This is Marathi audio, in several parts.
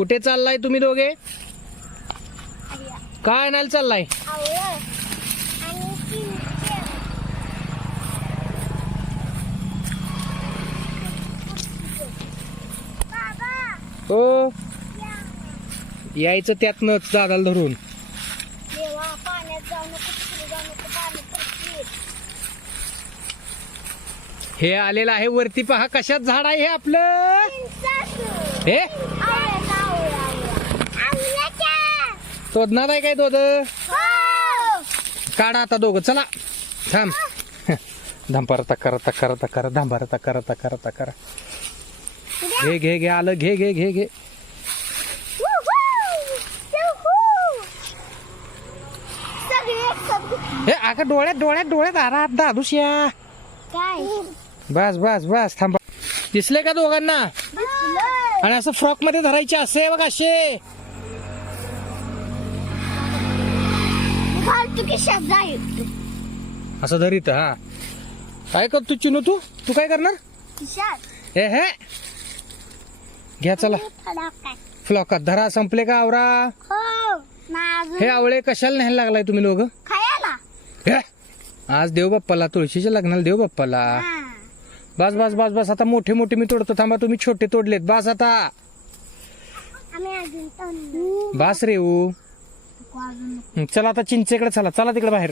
कुठे चाललाय तुम्ही दोघे? काय आणायला चाललाय? हो. यायचं त्यातनच दादाला धरून. हे आलेलं आहे वरती पहा कशात झाड आहे हे आपलं. हे? तोडणार आहे काय दोघ काढा आता दोघं चला. थांब. धांबार तक्कर तक्कर तक्कर धांबार करता करता तक्कर घे घे घे आलं. घे घे घे घे. हे अगं डोळ्यात डोळ्यात डोळ्यात आरा दा दुसऱ्या बस बस बस. थांबा. दिसले का दोघांना? आणि असं फ्रॉकमध्ये धरायचे असे बघ असे. खिशात जाईल असं धरीत हा. काय करतो चिनू तू? तू काय करणार? खिशात हे हे. घ्या चला. फडाका. फ्लॉकात धरा संपले का आवरा? हो माझं हे आवळे कशाला न्यायला लागलाय तुम्ही लोक खायला. आज देव बाप्पाला तुळशीच्या लग्नाला देव बाप्पाला. हा. बस बस बस बस. आता मोठे मोठे मी तोडतो. थांबा तुम्ही छोटे तोडलेत. बस आता. आम्ही अजून तोंड बस रे ऊ. चला आता चिंचेकडे चला. चला तिकडे बाहेर.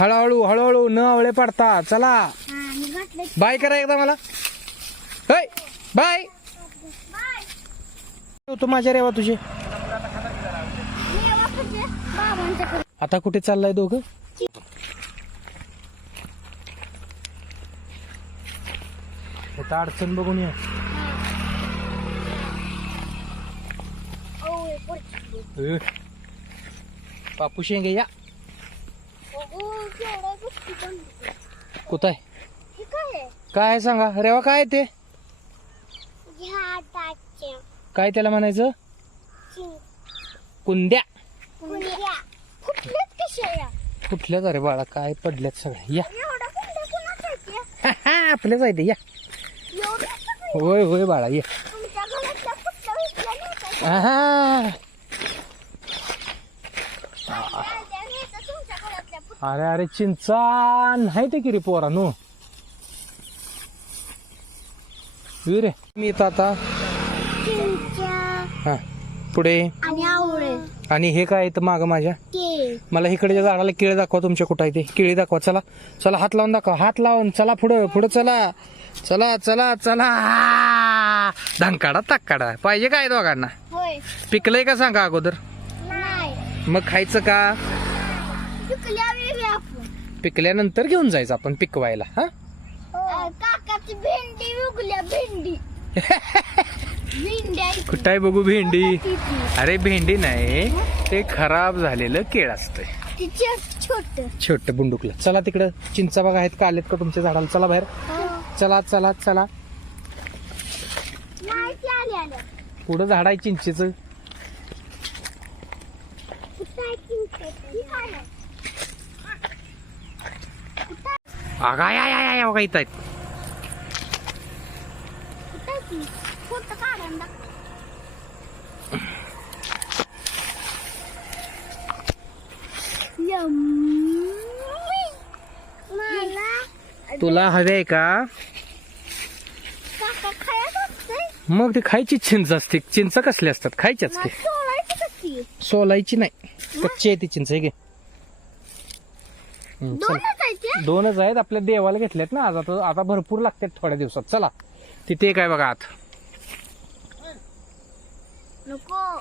हळूहळू हळूहळू न आवळे पडता. चला. बाय करा एकदा मला. बाय. बाय. तू माझ्या रेवा तुझे. आता कुठे चाललाय दोघं? आता अडचण बघून या. पापू शेंगे या. कुठं आहे? हे काय आहे? सांगा? रेवा काय आहे ते? काय त्याला म्हणायचं? कुंद्या कुंड्या. कुठल्याच कशा या? कुठल्याच अरे बाळा काय पडल्यात सगळ्या. या? आपल्याच आहे ते या? होय होय बाळा या. तुमच्या अरे अरे चिंचा नाही ते की रे पोरानो रे. मी आता. हा. पुढे. आणि आवळे. आणि हे काय येतं माग माझ्या? केळ. मला इकडच्या झाडाला केळी दाखवा तुमच्या कुठं आहे ते. केळी दाखवा चला. चला हात लावून दाखवा. हात लावून. चला पुढं पुढं चला. चला चला चला. धंकाडा ताकाडा पाहिजे काय दोघांना? होय. पिकलंय का सांगा अगोदर? नाही. मग खायचं का? पिकल्यानंतर घेऊन जायचं आपण पिकवायला हा? काकाची भेंडी उगल्या भेंडी. कुठं आहे बघू भेंडी? अरे भेंडी नाही. ते खराब झालेलं केळ असतंय. तिचे छोट. छोट बुंडुकलं. चला तिकडं. चिंचा बघा आहेत का आलेत का तुमच्या झाडाला? चला बाहेर. चला चला चला. पुढं झाड आहे चिंचेचं. कुठं या या या या बघा इथं आहेत फोटो काढून तुला हवे आहे का मग ते खायची चिंच असते चिंच कसली असतात खायच्याच की सोलायची नाही कच्ची आहे ती चिंच आहे की हम्म, चल. दोनच आहे ते दोनच आहेत. आपल्या देवाला घेतल्यात ना. आज आता आता भरपूर लागतात थोड्या दिवसात. चला. तिथे काय बघा आत. नको.